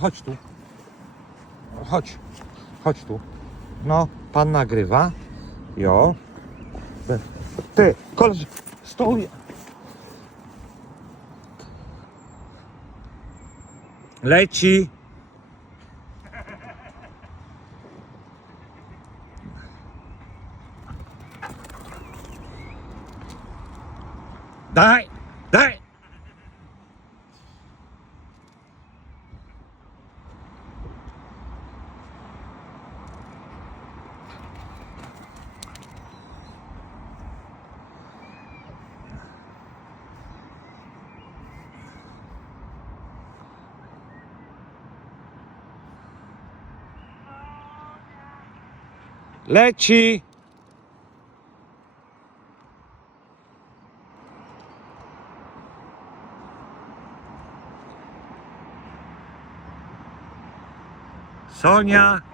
Chodź tu. Chodź. Chodź tu. No, pan nagrywa. Jo. Ty, koleś, stój. Leci. Daj, daj. Leci. Sonia.